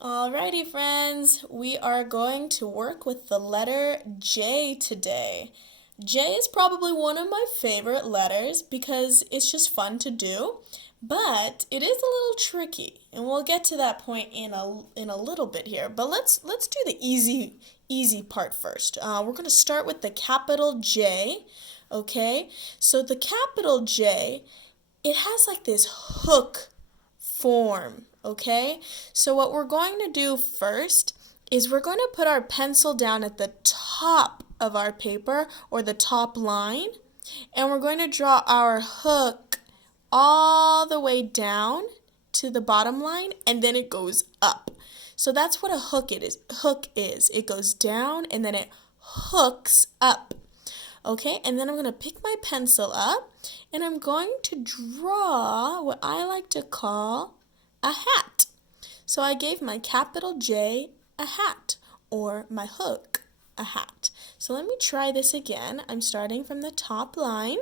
Alrighty, friends, we are going to work with the letter J today. J is probably one of my favorite letters because it's just fun to do, but it is a little tricky, and we'll get to that point in a little bit here. But let's do the easy part first. We're going to start with the capital J. Okay, so the capital J, it has like this hook form, okay? So what we're going to do first is we're going to put our pencil down at the top of our paper or the top line, and we're going to draw our hook all the way down to the bottom line, and then it goes up. So that's what a hook it is. Hook is. It goes down and then it hooks up. Okay, and then I'm going to pick my pencil up and I'm going to draw what I like to call a hat. So I gave my capital J a hat, or my hook a hat. So let me try this again. I'm starting from the top line.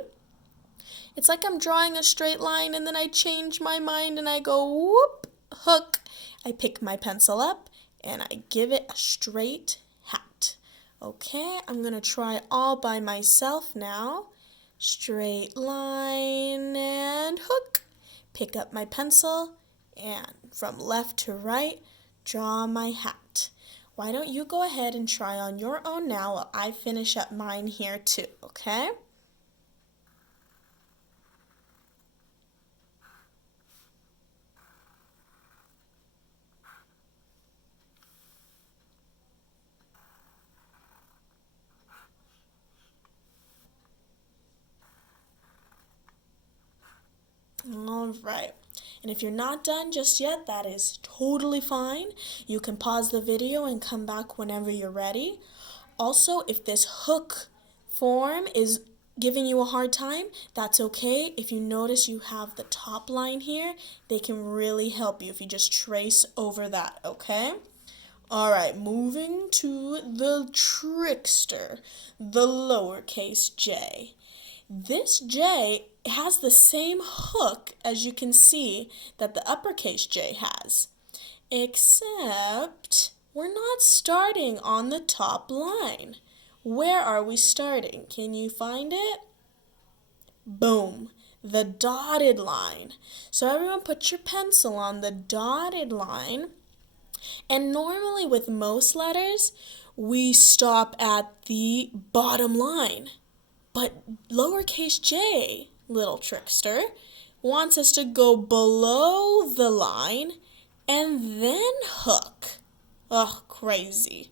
It's like I'm drawing a straight line and then I change my mind and I go whoop, hook. I pick my pencil up and I give it a straight hat. Okay, I'm going to try all by myself now. Straight line and hook. Pick up my pencil and from left to right, draw my hat. Why don't you go ahead and try on your own now while I finish up mine here too, okay? All right. And if you're not done just yet, that is totally fine. You can pause the video and come back whenever you're ready. Also, if this hook form is giving you a hard time, that's okay. If you notice you have the top line here, they can really help you if you just trace over that, okay? All right, moving to the trickster, the lowercase j. This J has the same hook as you can see that the uppercase J has, except we're not starting on the top line. Where are we starting? Can you find it? Boom, the dotted line. So everyone put your pencil on the dotted line. And normally with most letters, we stop at the bottom line. But lowercase j, little trickster, wants us to go below the line and then hook. Ugh, crazy.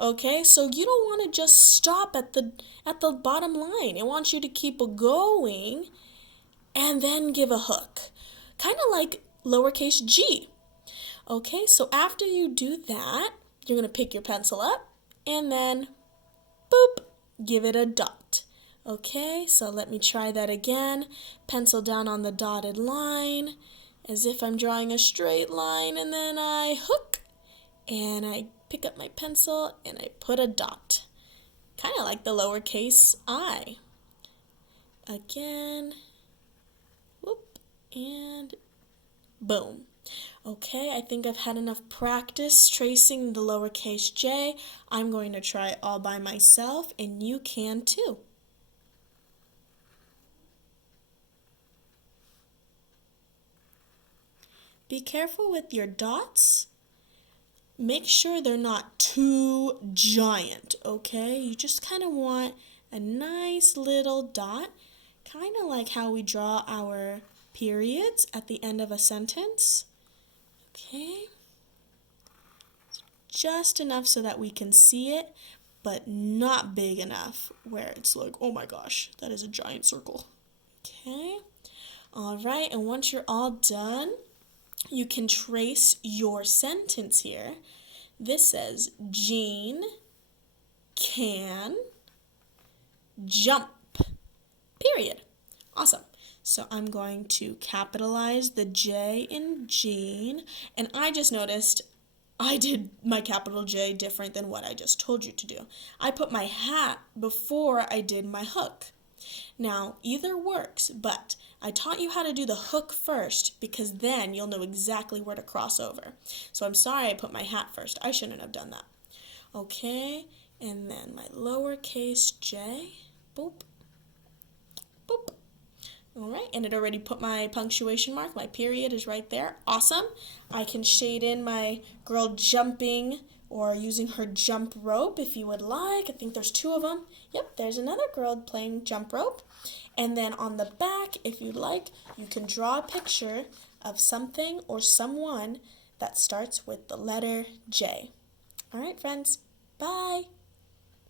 Okay, so you don't want to just stop at the bottom line. It wants you to keep going and then give a hook. Kind of like lowercase g. Okay, so after you do that, you're going to pick your pencil up and then boop, give it a dot. Okay, so let me try that again. Pencil down on the dotted line as if I'm drawing a straight line, and then I hook and I pick up my pencil and I put a dot. Kind of like the lowercase I. Again, whoop, and boom. Okay, I think I've had enough practice tracing the lowercase j. I'm going to try it all by myself, and you can too. Be careful with your dots. Make sure they're not too giant, okay? You just kind of want a nice little dot, kind of like how we draw our periods at the end of a sentence. Okay? Just enough so that we can see it, but not big enough where it's like, oh my gosh, that is a giant circle. Okay? All right, and once you're all done, you can trace your sentence here. This says, Jean can jump, period. Awesome. So I'm going to capitalize the J in Jean, and I just noticed I did my capital J different than what I just told you to do. I put my hat before I did my hook. Now, either works, but I taught you how to do the hook first because then you'll know exactly where to cross over. So I'm sorry I put my hat first. I shouldn't have done that. Okay, and then my lowercase j. Boop. Boop. All right, and it already put my punctuation mark. My period is right there. Awesome. I can shade in my girl jumping or using her jump rope if you would like. I think there's 2 of them. Yep, there's another girl playing jump rope. And then on the back, if you'd like, you can draw a picture of something or someone that starts with the letter J. All right, friends. Bye.